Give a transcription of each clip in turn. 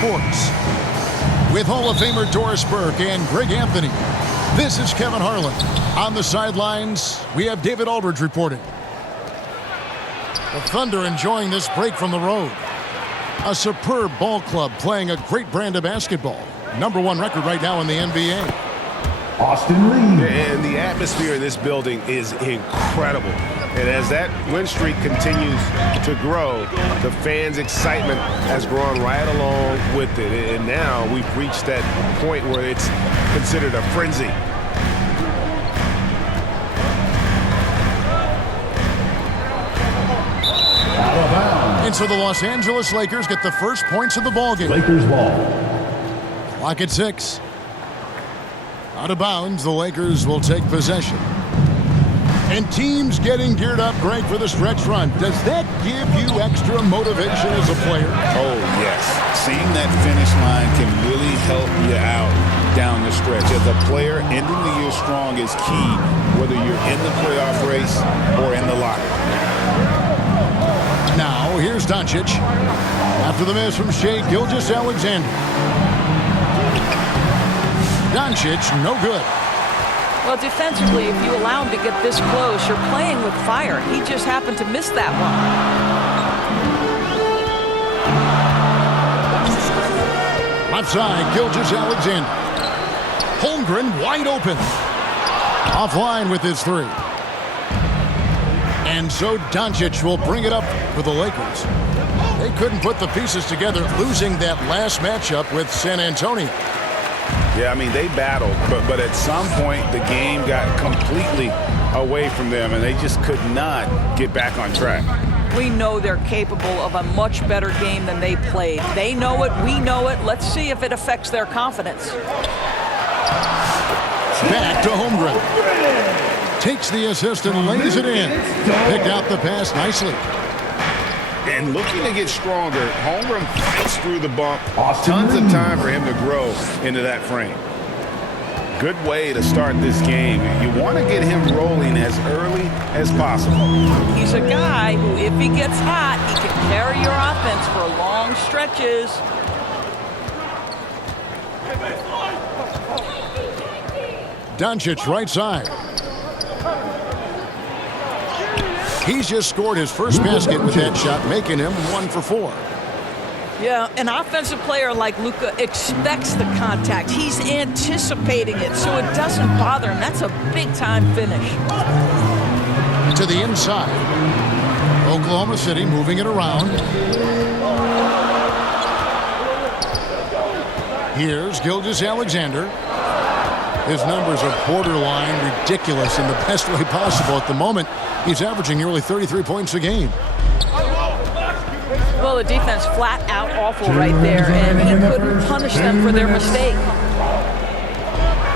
Sports. With Hall of Famer Doris Burke and Greg Anthony, this is Kevin Harlan. On the sidelines, we have David Aldridge reporting. The Thunder enjoying this break from the road. A superb ball club playing a great brand of basketball. #1 record right now in the NBA. Austin Reed. And the atmosphere in this building is incredible. And as that win streak continues to grow, the fans' excitement has grown right along with it. And now we've reached that point where it's considered a frenzy. Out of bounds. And so the Los Angeles Lakers get the first points of the ballgame. Lakers ball. Clock at 6. Out of bounds, the Lakers will take possession. And teams getting geared up, Greg, for the stretch run. Does that give you extra motivation as a player? Oh, yes. Seeing that finish line can really help you out down the stretch. As a player, ending the year strong is key, whether you're in the playoff race or in the locker. Now, here's Doncic. After the miss from Shai Gilgeous-Alexander. Doncic, no good. Well, defensively, if you allow him to get this close, you're playing with fire. He just happened to miss that one. Left side, Gilgeous-Alexander. Holmgren wide open. Offline with his 3. And so Doncic will bring it up for the Lakers. They couldn't put the pieces together, losing that last matchup with San Antonio. Yeah, I mean, they battled, but at some point the game got completely away from them, and they just could not get back on track. We know they're capable of a much better game than they played. They know it, we know it. Let's see if it affects their confidence. Back to Holmgren. Takes the assist and lays it in. Picked out the pass nicely. And looking to get stronger, Holmgren fights through the bump. Tons of time for him to grow into that frame. Good way to start this game. You want to get him rolling as early as possible. He's a guy who, if he gets hot, he can carry your offense for long stretches. Doncic right side. He's just scored his first basket with that shot, making him 1 for 4. Yeah, an offensive player like Luka expects the contact. He's anticipating it, so it doesn't bother him. That's a big-time finish. To the inside. Oklahoma City moving it around. Here's Gilgeous-Alexander. His numbers are borderline ridiculous in the best way possible at the moment. He's averaging nearly 33 points a game. Well, the defense flat out awful right there, and he couldn't punish them for their mistake.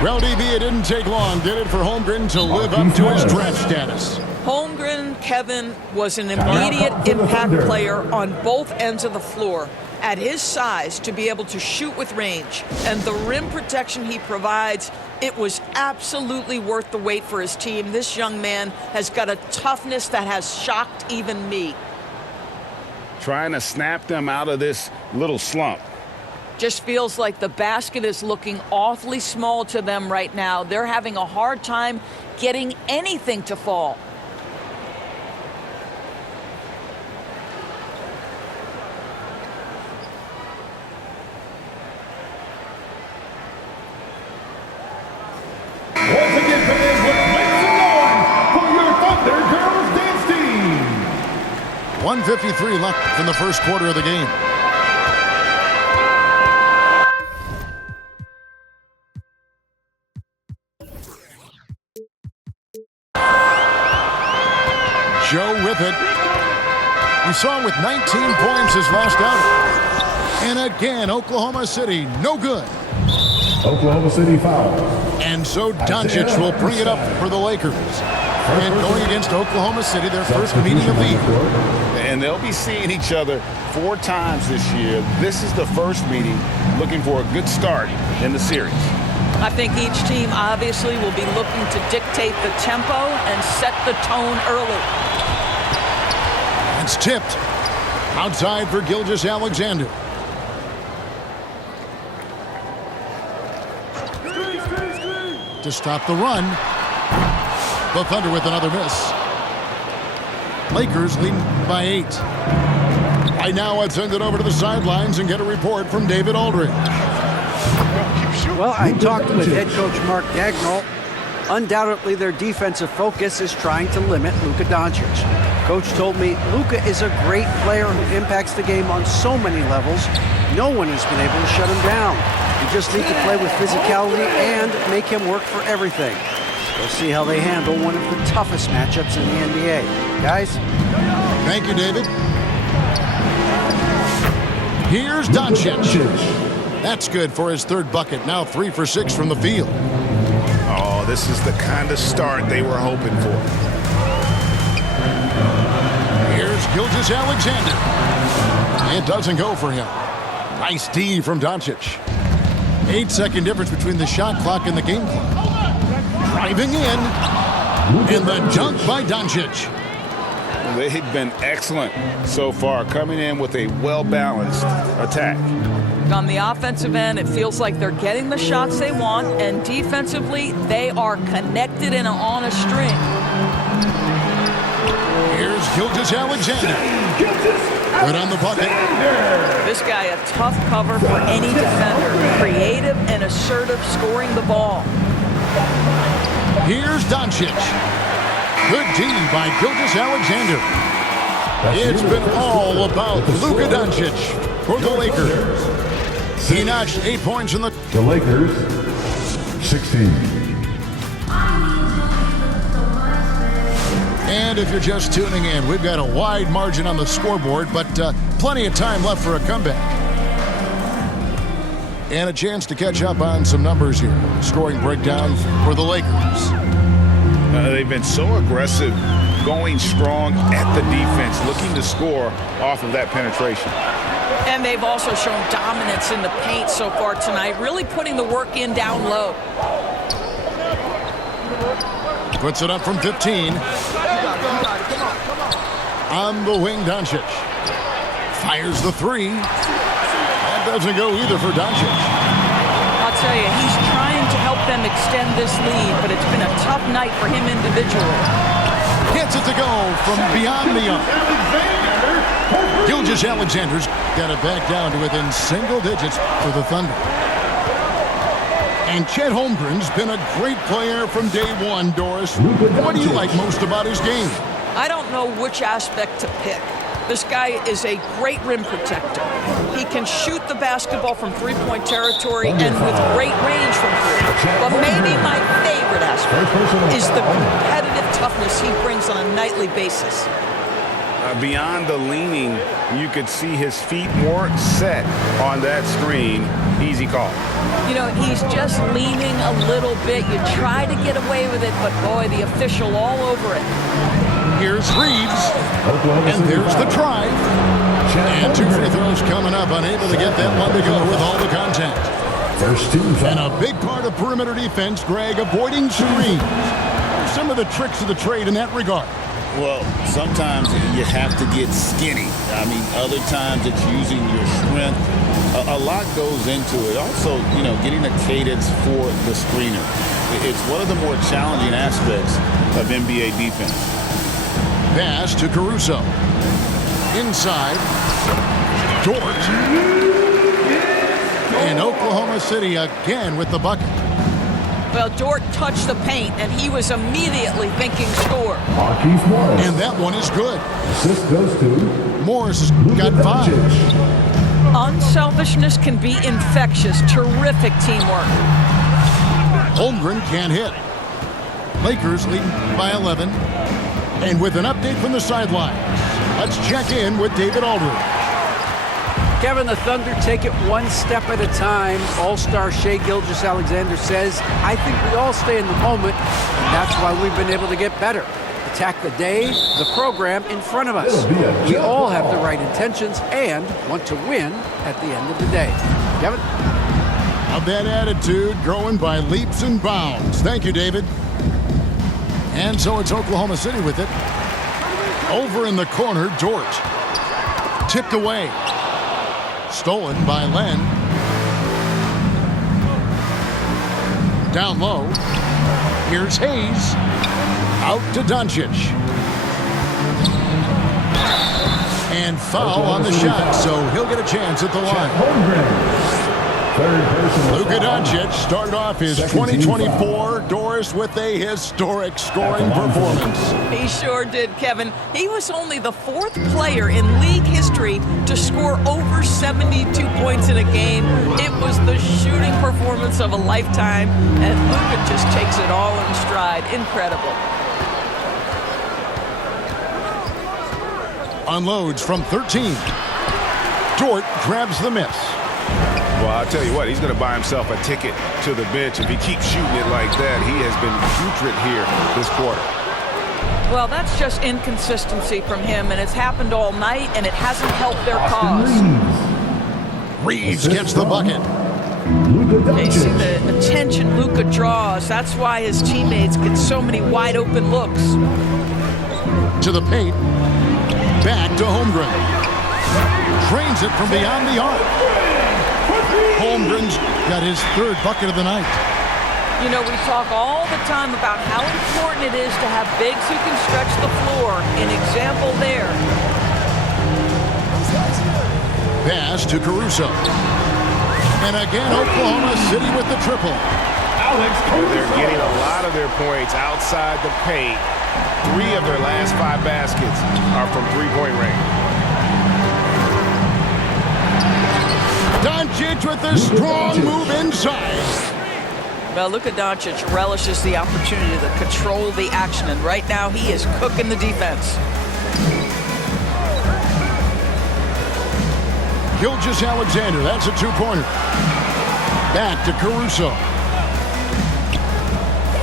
Well, DB, it didn't take long, did it, for Holmgren to live up to his draft status? Holmgren, Kevin, was an immediate impact player on both ends of the floor. At his size, to be able to shoot with range and the rim protection he provides, it was absolutely worth the wait for his team. This young man has got a toughness that has shocked even me. Trying to snap them out of this little slump. Just feels like the basket is looking awfully small to them right now. They're having a hard time getting anything to fall. Once again, fans, let's make some noise for your Thunder Girls Dance Team. 1:53 left in the first quarter of the game. Joe with it. We saw him with 19 points his last outing. And again, Oklahoma City, no good. Oklahoma City foul. And so Doncic will bring it up for the Lakers. And going against Oklahoma City, their first meeting of the year. And they'll be seeing each other 4 times this year. This is the first meeting, looking for a good start in the series. I think each team obviously will be looking to dictate the tempo and set the tone early. It's tipped. Outside for Gilgeous-Alexander. to stop the run. The Thunder with another miss. Lakers leading by 8. Right now, I'd send it over to the sidelines and get a report from David Aldridge. Well, I talked with head coach Mark Dagnall. Undoubtedly, their defensive focus is trying to limit Luka Doncic. Coach told me Luka is a great player who impacts the game on so many levels. No one has been able to shut him down. You just need to play with physicality and make him work for everything. We'll see how they handle one of the toughest matchups in the NBA. Guys? Thank you, David. Here's Doncic. That's good for his third bucket. Now 3 for 6 from the field. Oh, this is the kind of start they were hoping for. Here's Gilgeous-Alexander. It doesn't go for him. Nice D from Doncic. 8-second difference between the shot clock and the game clock. Driving in. And the dunk by Doncic. They've been excellent so far, coming in with a well-balanced attack. On the offensive end, it feels like they're getting the shots they want, and defensively, they are connected and on a string. Here's Gilgeous-Alexander. Good on the bucket. This guy a tough cover for any defender. Creative and assertive scoring the ball. Here's Doncic. Good D by Gilgeous-Alexander. It's been all about Luka Doncic for the Lakers. He notched 8 points in the Lakers, 16. And if you're just tuning in, we've got a wide margin on the scoreboard, but plenty of time left for a comeback. And a chance to catch up on some numbers here. Scoring breakdown for the Lakers. They've been so aggressive, going strong at the defense, looking to score off of that penetration. And they've also shown dominance in the paint so far tonight, really putting the work in down low. Puts it up from 15. On the wing, Doncic. Fires the 3. That doesn't go either for Doncic. I'll tell you, he's trying to help them extend this lead, but it's been a tough night for him individually. Gets it to go from beyond the arc. Gilgeous-Alexander's got it back down to within single digits for the Thunder. And Chet Holmgren's been a great player from day one, Doris. What do you like most about his game? I don't know which aspect to pick. This guy is a great rim protector. He can shoot the basketball from three-point territory and with great range from three. But maybe my favorite aspect is the competitive toughness he brings on a nightly basis. Beyond the leaning, you could see his feet more set on that screen. Easy call. You know, he's just leaning a little bit. You try to get away with it, but boy, the official all over it. Here's Reeves, and there's the try. And 2 free throws coming up, unable to get that one to go with all the contact. First team foul. And a big part of perimeter defense, Greg, avoiding screens. What are some of the tricks of the trade in that regard? Well, sometimes you have to get skinny. I mean, other times it's using your strength. A lot goes into it. Also, you know, getting a cadence for the screener. It's one of the more challenging aspects of NBA defense. Pass to Caruso. Inside. Dort. And Oklahoma City again with the bucket. Well, Dort touched the paint, and he was immediately thinking score. Marquise Morris. And that one is good. Assist goes to Morris has got 5. Unselfishness can be infectious. Terrific teamwork. Holmgren can't hit. Lakers leading by 11. And with an update from the sidelines, let's check in with David Aldridge. Kevin, the Thunder take it one step at a time. All-star Shai Gilgeous-Alexander says, I think we all stay in the moment, and that's why we've been able to get better. Attack the day, the program in front of us. We all have the right intentions and want to win at the end of the day. Kevin? Of that attitude growing by leaps and bounds. Thank you, David. And so it's Oklahoma City with it. Over in the corner, Dort. Tipped away. Stolen by Len. Down low. Here's Hayes. Out to Doncic. And foul on the shot, so he'll get a chance at the line. Luka Doncic started off his 2024, Doris, with a historic scoring performance. He sure did, Kevin. He was only the 4th player in league history to score over 72 points in a game. It was the shooting performance of a lifetime, and Luka just takes it all in stride. Incredible. Unloads from 13. Dort grabs the miss. Well, I'll tell you what, he's going to buy himself a ticket to the bench. If he keeps shooting it like that, he has been putrid here this quarter. Well, that's just inconsistency from him, and it's happened all night, and it hasn't helped their cause. Reeves gets the bucket. They see the attention Luka draws. That's why his teammates get so many wide-open looks. To the paint. Back to Holmgren. Drains it from beyond the arc. Holmgren's got his 3rd bucket of the night. You know, we talk all the time about how important it is to have bigs who can stretch the floor. An example there. Pass to Caruso. And again, Oklahoma City with the triple. They're getting a lot of their points outside the paint. 3 of their last 5 baskets are from three-point range. Doncic with a strong move inside. Well, Luka Doncic relishes the opportunity to control the action, and right now he is cooking the defense. Gilgeous-Alexander, that's a 2-pointer. Back to Caruso.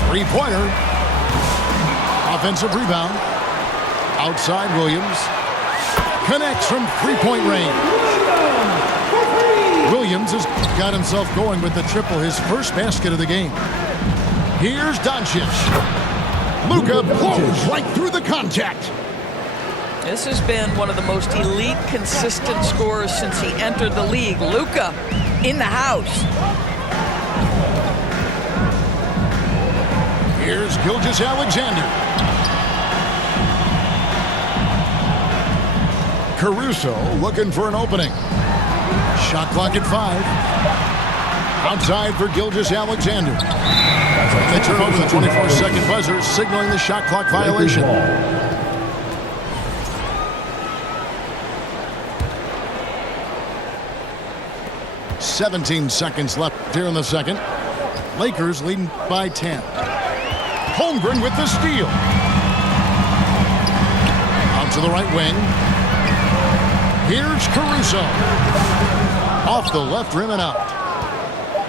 3-pointer. Offensive rebound. Outside Williams. Connects from 3-point range. Williams has got himself going with the triple, his first basket of the game. Here's Doncic. Luka blows right through the contact. This has been one of the most elite, consistent scorers since he entered the league. Luka in the house. Here's Gilgeous-Alexander. Caruso looking for an opening. Shot clock at 5. Outside for Gilgeous-Alexander. They turn over the 24-second buzzer, signaling the shot clock violation. "17 seconds left here in the second. Lakers leading by 10. Holmgren with the steal. Out to the right wing. Here's Caruso. Off the left rim and out.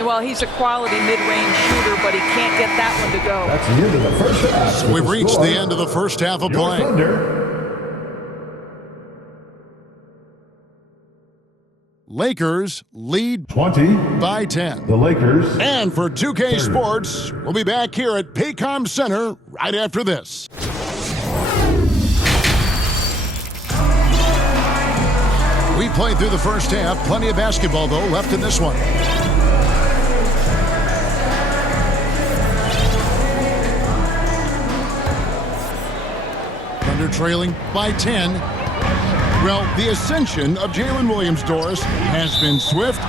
Well, he's a quality mid-range shooter, but he can't get that one to go. That's the end of the first half. So we've reached the end of the first half of play. Lakers lead 20 by 10. The Lakers. And for 2K Sports, we'll be back here at Paycom Center right after this. We played through the first half. Plenty of basketball, though, left in this one. Thunder trailing by 10. Well, the ascension of Jalen Williams, Doris, has been swift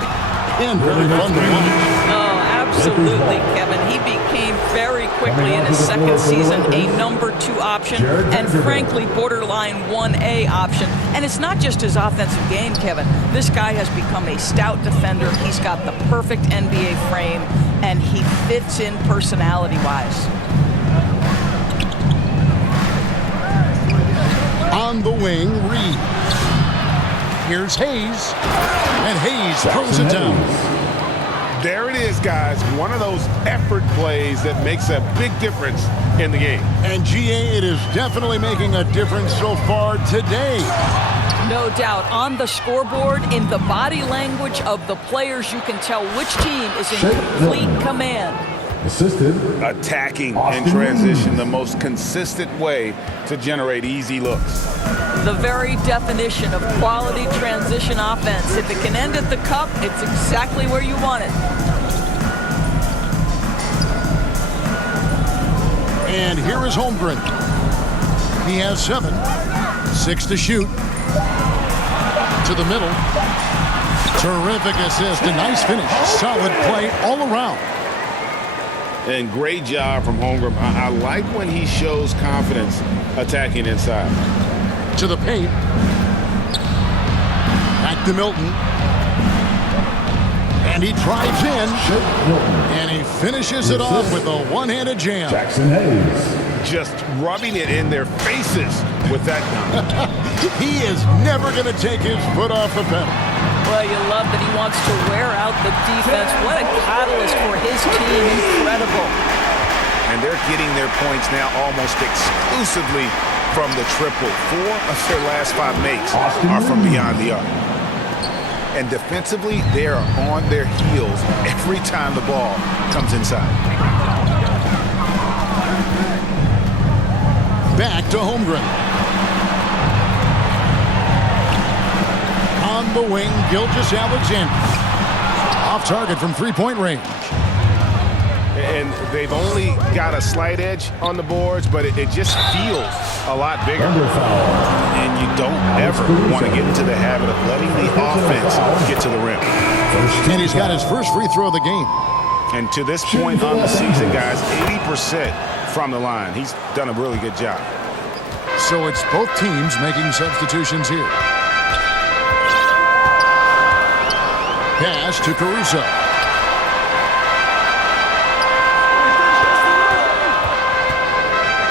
and very fun to watch. Oh, absolutely, Kevin. He became very quickly in his second season a number 2 option and, frankly, borderline 1A option. And it's not just his offensive game, Kevin. This guy has become a stout defender. He's got the perfect NBA frame, and he fits in personality-wise. On the wing, Reed. Here's Hayes, and Hayes throws it down. There it is, guys. One of those effort plays that makes a big difference in the game. And GA, it is definitely making a difference so far today. No doubt. On the scoreboard, in the body language of the players, you can tell which team is in complete command. Assisted. Attacking in transition, the most consistent way to generate easy looks. The very definition of quality transition offense. If it can end at the cup, it's exactly where you want it. And here is Holmgren. He has 7. 6 to shoot. To the middle. Terrific assist. A nice finish. Solid play all around. And great job from Holmgren. I like when he shows confidence attacking inside. To the paint. Back to Milton. And he drives in. And he finishes it off with a one-handed jam. Jackson Hayes. Just rubbing it in their faces with that dunk. He is never going to take his foot off the pedal. Well, you love that he wants to wear out the defense. What a catalyst for his team. Incredible. And they're getting their points now almost exclusively from the triple. 4 of their last 5 makes are from beyond the arc. And defensively, they are on their heels every time the ball comes inside. Back to Holmgren. On the wing, Gilgeous-Alexander. Off target from three-point range. And they've only got a slight edge on the boards, but it just feels a lot bigger. And you don't ever want to get into the habit of letting the offense get to the rim. And he's got his first free throw of the game. And to this point on the season, guys, 80% from the line. He's done a really good job. So it's both teams making substitutions here. Pass to Caruso.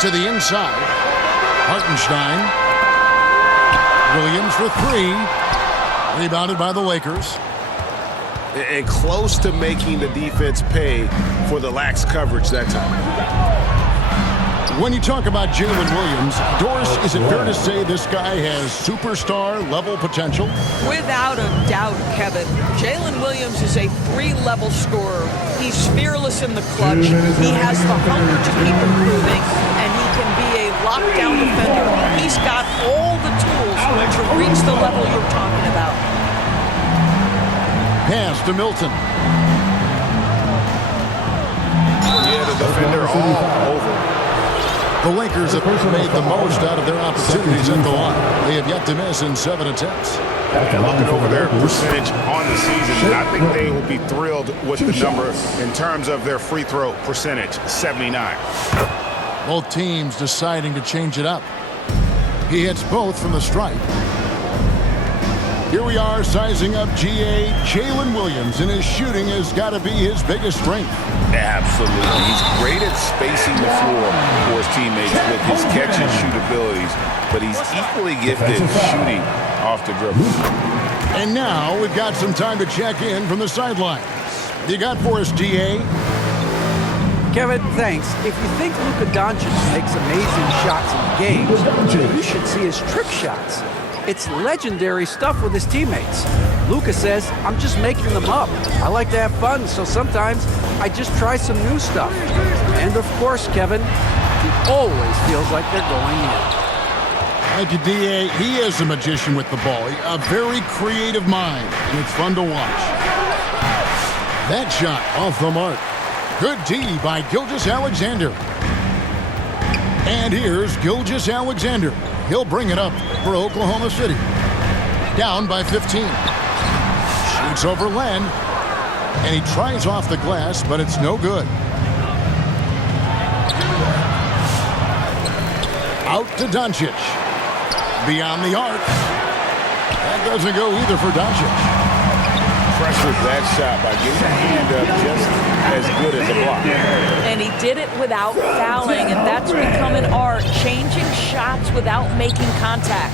To the inside. Hartenstein. Williams for 3. Rebounded by the Lakers. And close to making the defense pay for the lax coverage that time. When you talk about Jalen Williams, Doris, is it fair to say this guy has superstar-level potential? Without a doubt, Kevin. Jalen Williams is a 3-level scorer. He's fearless in the clutch. He has the hunger to keep improving, and he can be a lockdown defender. He's got all the tools to reach the level you're talking about. Pass to Milton. Yeah, the defender all over. The Lakers have made the most out of their opportunities at the line. They have yet to miss in 7 attempts. Looking over their percentage on the season, I think they will be thrilled with the number in terms of their free throw percentage, 79. Both teams deciding to change it up. He hits both from the stripe. Here we are sizing up GA. Jalen Williams, and his shooting has got to be his biggest strength. Absolutely. He's great at spacing the floor for his teammates with his catch and shoot abilities, but he's equally gifted shooting off the dribble. And now we've got some time to check in from the sidelines. You got for us, GA? Kevin, thanks. If you think Luka Doncic makes amazing shots in games, you should see his trick shots. It's legendary stuff with his teammates. Luka says, I'm just making them up. I like to have fun, so sometimes I just try some new stuff. And of course, Kevin, he always feels like they're going in. Thank you, D.A. He is a magician with the ball. A very creative mind, and it's fun to watch. That shot off the mark. Good D by Gilgeous-Alexander. And here's Gilgeous-Alexander. He'll bring it up for Oklahoma City. Down by 15. Shoots over Len. And he tries off the glass, but it's no good. Out to Doncic. Beyond the arc. That doesn't go either for Doncic. Pressured that shot by getting a hand up just as good as a block. And he did it without fouling, and that's become an art, changing shots without making contact.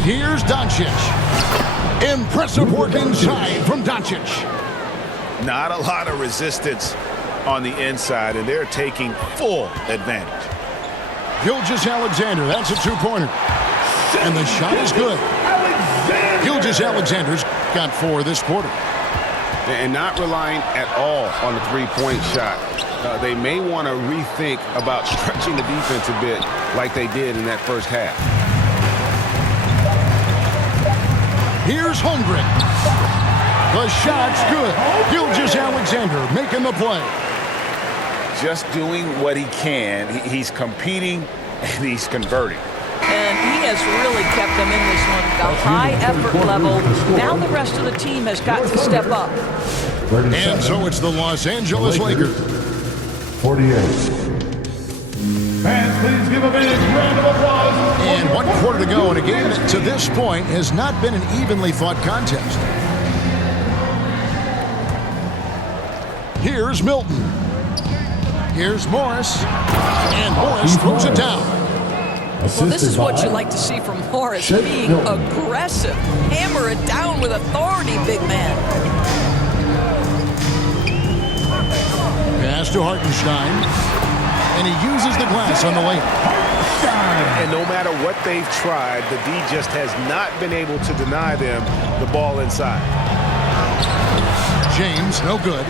Here's Doncic. Impressive work inside from Doncic. Not a lot of resistance on the inside, and they're taking full advantage. Gilgeous-Alexander, that's a two-pointer. And the shot is good. Gilgeous-Alexander's got 4 this quarter. And not relying at all on the three-point shot. They may want to rethink about stretching the defense a bit like they did in that first half. Here's Holmgren. The shot's good. Gilgeous-Alexander making the play. just doing what he can. He's competing and he's converting. And he has really kept them in this one. The high effort level. Now the rest of the team has got to step up. And so it's the Los Angeles Lakers. 48. Fans, please give a big round of applause. And 1 quarter to go in a game that to this point has not been an evenly fought contest. Here's Milton. Here's Morris. And Morris throws it down. Well, this is what you like to see from Morris, being aggressive. Hammer it down with authority, big man. Pass to Hartenstein. And he uses the glass on the layup. And no matter what they've tried, the D just has not been able to deny them the ball inside. James, no good.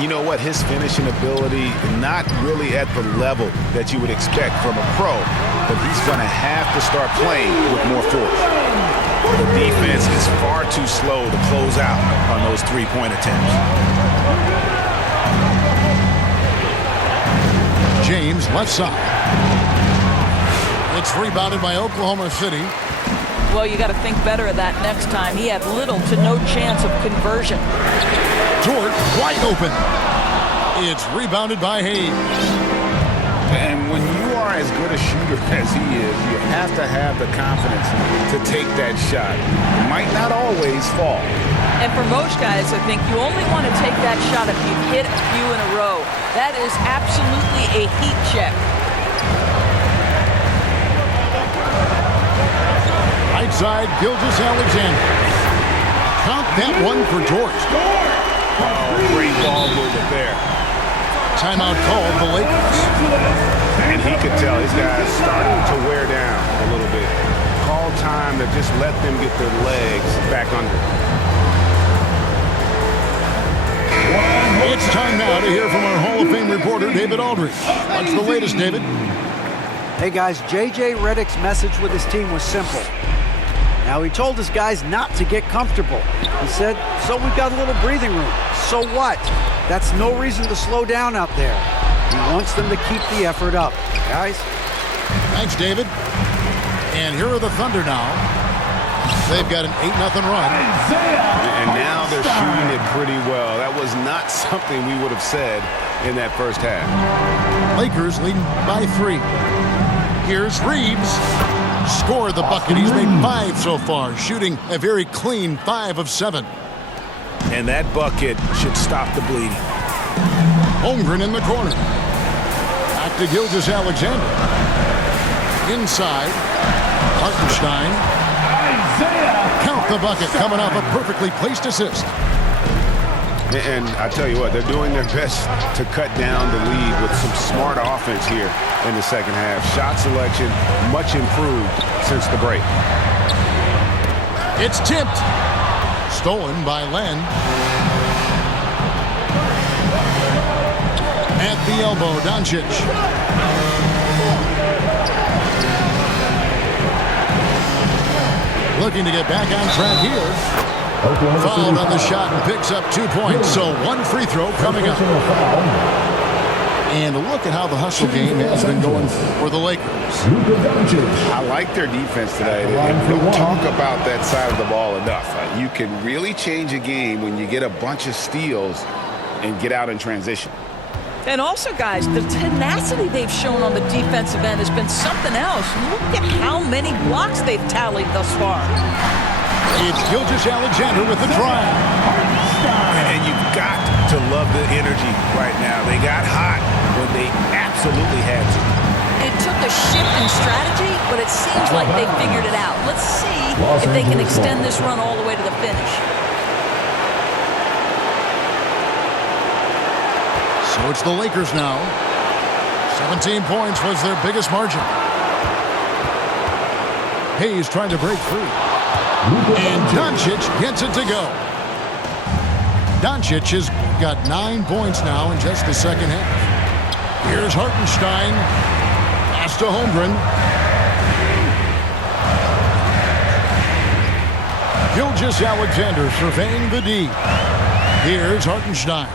You know what? His finishing ability, not really at the level that you would expect from a pro, but he's going to have to start playing with more force. The defense is far too slow to close out on those three-point attempts. James, left side. It's rebounded by Oklahoma City. Well, you got to think better of that next time. He had little to no chance of conversion. Dort wide open. It's rebounded by Hayes. And when you are as good a shooter as he is, you have to have the confidence to take that shot. It might not always fall. And for most guys, I think you only want to take that shot if you've hit a few in a row. That is absolutely a heat check. Right side, Gilgeous-Alexander. Count that one for Dort. Oh, great ball movement there. Timeout called the Lakers. And he could tell his guys starting to wear down a little bit. Call time to just let them get their legs back under. It's time now to hear from our Hall of Fame reporter, David Aldridge. What's the latest, David? Hey guys, J.J. Redick's message with his team was simple. Now, he told his guys not to get comfortable. He said, so we've got a little breathing room. So what? That's no reason to slow down out there. He wants them to keep the effort up. Guys? Thanks, David. And here are the Thunder now. They've got an 8-0 run. And now they're shooting it pretty well. That was not something we would have said in that first half. Lakers leading by 3. Here's Reeves. Scored the bucket. He's made 5 so far, shooting a very clean 5 of 7. And that bucket should stop the bleeding. Holmgren in the corner. Back to Gilgeous-Alexander. Inside. Hartenstein. Count the bucket, coming off a perfectly placed assist. And I tell you what, they're doing their best to cut down the lead with some smart offense here in the second half. Shot selection much improved since the break. It's tipped. Stolen by Len. At the elbow, Doncic. Looking to get back on track here. Fouled on the shot and picks up 2 points. So 1 free throw coming up. And look at how the hustle game has been going for the Lakers. I like their defense today. They don't talk about that side of the ball enough. You can really change a game when you get a bunch of steals and get out in transition. And also, guys, the tenacity they've shown on the defensive end has been something else. Look at how many blocks they've tallied thus far. It's Gilgeous-Alexander with the drive. And you've got to love the energy right now. They got hot when they absolutely had to. It took a shift in strategy, but it seems like they figured it out. Let's see if they can extend this run all the way to the finish. So it's the Lakers now. 17 points was their biggest margin. Hayes trying to break free. And Doncic gets it to go. Doncic has got 9 points now in just the second half. Here's Hartenstein. Pass to Holmgren. Gilgeous-Alexander surveying the D. Here's Hartenstein.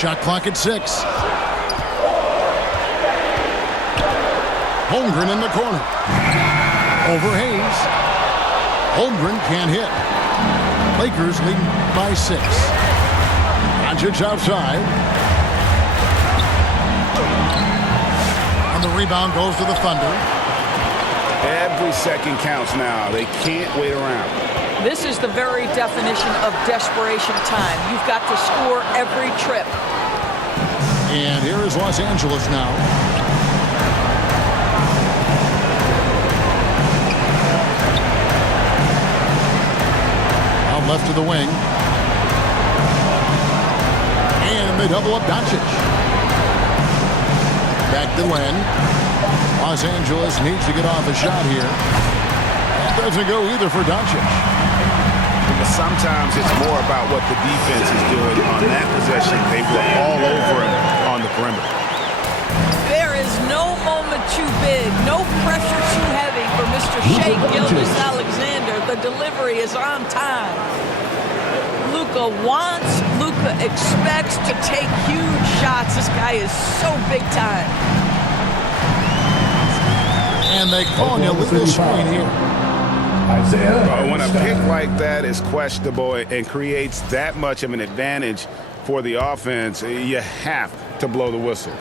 Shot clock at 6. Holmgren in the corner. Over Hayes. Holmgren can't hit. Lakers leading by 6. Doncic outside. And the rebound goes to the Thunder. Every second counts now. They can't wait around. This is the very definition of desperation time. You've got to score every trip. And here is Los Angeles now. Out left to the wing. And they double up Doncic. Back to Len. Los Angeles needs to get off a shot here. That doesn't go either for Doncic. But sometimes it's more about what the defense is doing on that possession. They were all over him on the perimeter. There is no moment too big, no pressure too heavy for Mr. Shai Gilgeous-Alexander. The delivery is on time. Luka wants, Luka expects to take huge shots. This guy is so big time. And they call an illegal screen here. When a pick like that is questionable and creates that much of an advantage for the offense, you have to blow the whistle.